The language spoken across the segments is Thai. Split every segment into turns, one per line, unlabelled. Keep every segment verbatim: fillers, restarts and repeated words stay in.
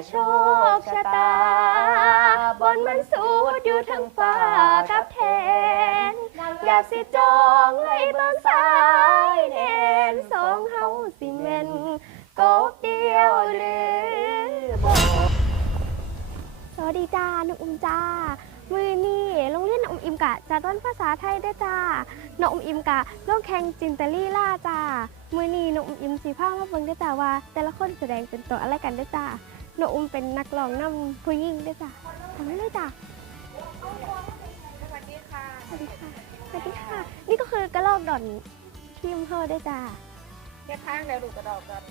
โชคชะตาบนมันสูดอยู่ทั้งฟ้ากับแทนอยากสิจองให้เบิ่งสายแทนสองเฮาสิแม่นกบเดียวหรือบ่สวัสดีจ้าน้องอุ้มจ้ามือนี่โรงเรียนน้องอุ้มอิมกะจัดวันภาษาไทยได้จ้าน้องอุ้มอิมกะลงแข่งจินตลีล่าจ้ามือนี่น้องอุ้มอิมสีผ้ามาเบิ่งได้จ้าว่าแต่ละคนแสดงเป็นตัวอะไรกันได้จ้าน้องอุ้มเป็นนักร้องนำผู้หญิงได้จ้าทำได้เลยจ้า
สวัสดีค่ะ
สวัสดีค่ะสวัสดีค่ะนี่ก็คือกระรอกดอนที่อำเภอได้จ้า
แค่ข้างเดียวดูกระดอกกัน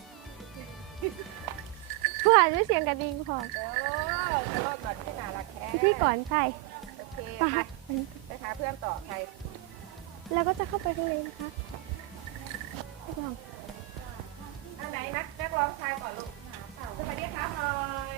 ผู้หาด้วยเสียงกระดิ่งพอ
โอ้กระดอกก่อนที่นารักแค่
ที่ก่อนใช่
โอเคไปไปหาเพื่อนต่อใคร
แล้วก็จะเข้าไปข้างในนะคะนักร้อง
อันไหนนักนักร้องชายก่อนลูกสวัสดีครับหน่อย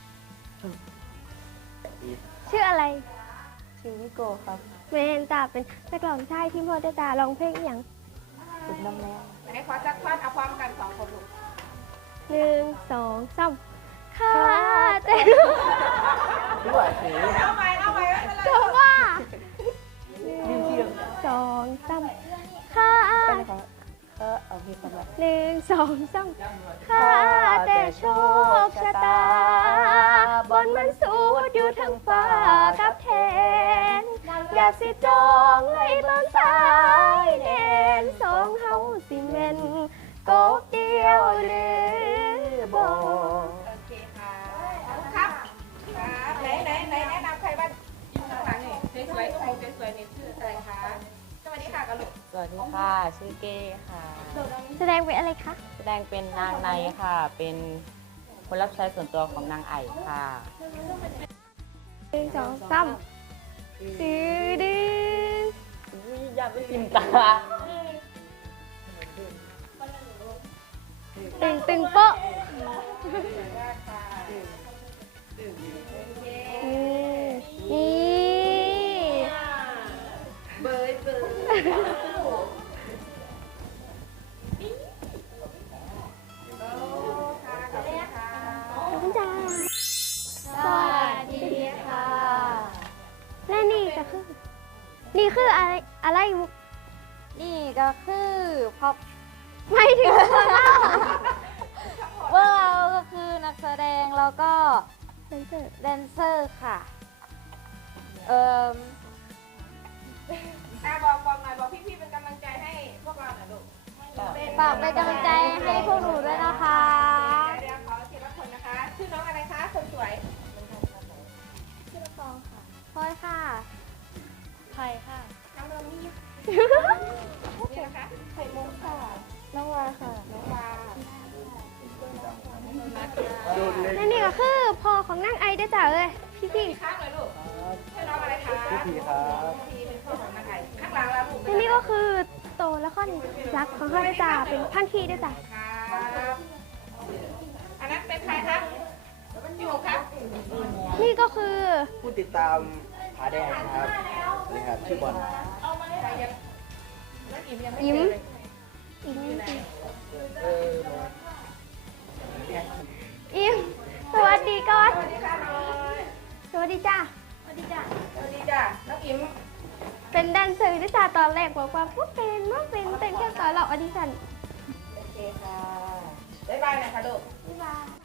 ชื่ออะไร
ชื่อวิโก้ครับ
เมนจ้าเป็นนักร้องชายที่พ่อได้จ้าร้องเพลงอย่าง
สุดน้ำแรง
อันนี้ขอสักท่อนเอาพร้อมกันสองคนลูก
หนึ่งสองสามข้าเต้น
ด้วยสิ
เอาไปเอาไปไม่เป็นไร
จบว่าหนึ่งสองสามข้า
เออเอาเพลงกันแบบ
หนึ่งสองสามข้าแต่โชคชะตาบนมันสูดอยู่ทั้งฟ้ากับแทนอยากสิจองให้เบิ่งสายแทนสองเฮาสิแม่นกบเดียวหรือบ่
โอเคค่ะครับครับไหนไหนไหนแนะนำใครบ้างข้างหลังนี่สวยๆตุ้มสวยๆนี่ชื่ออะไรคะสวัสดีค่ะกันลูก
สวัสดีค่ะชื่อเก้ค่ะ
แสดงเป็นอะไรคะ
แสดงเป็นนางในค่ะเป็นคนรับใช้ส่วนตัวของนางไอ่ค่ะ
หนึ่งสองสามดื้อดื้อ
อย่าไปกินตา
ตึงตึงโป๊ะนี่
เบิร์ดเบิร์ด
ขอบคุณจ้าสวัสดีค่ะและนี่ก็คือนี่คืออะไรอะไร
นี่ก็คือพอ
ไม่ถึงพวกเรา
พวกเราก็คือนักแสดงแล้วก็
แดนเซอร์
แดนเซอร์ค่ะเอ่อ
บอกบอกหน่อยบอกพี่ๆเป็นกำลังใจให้พวกเราหน่อยลูก
ฝากเป็นกำลังใจให้พวกหนูด้วยนะคะ
เดี๋ยวขอทีละคนนะคะชื่อน้องอะไรคะคนสวย
ชื่อฟองค่ะพลอยค่ะ
ไผ่ค่ะ
น้องโรมี่นี่นะคะไข่มุกค่ะ
น้องวาค่ะ
น้องวา
และนี่ก็คือพ่อของนางไอได้จ้ะเอ้ยพี่พี่
ข้างเลยลูกชื่อน้องอะไรคะ
พี่พีครับ
พี่เป็นพ่อของนางไอข้างหลังแล้วลูก
และนี่ก็คือโตและค่อนรักของเขาได้จ้ะเป็นพันธีได้จ้ะ
ครับอันนั้นเป็นใครครับพี่หมูครับ
นี่ก็คือ
ผู้ติดตามผาแดงครับนี่ครับชื่อบอล
อิ่มยังไม่
ยิ้ม
เลย
อิ่ม
เออ
อิ่มสวัสดีก่อน
สวัสดีค่ะน้อย
สวัสดีจ้า
สวัสดีจ้ะสวัสดีจ้ะน้องอิ่ม
เป็นแดนเซอร์ได้จ้ะตอนแรกบอกว่าพวกเป็นว่าเป็นเป็นแค่ตอนเราออดิชั่น
โอเคค่ะบ๊ายบายนะคะลูก
บ๊ายบาย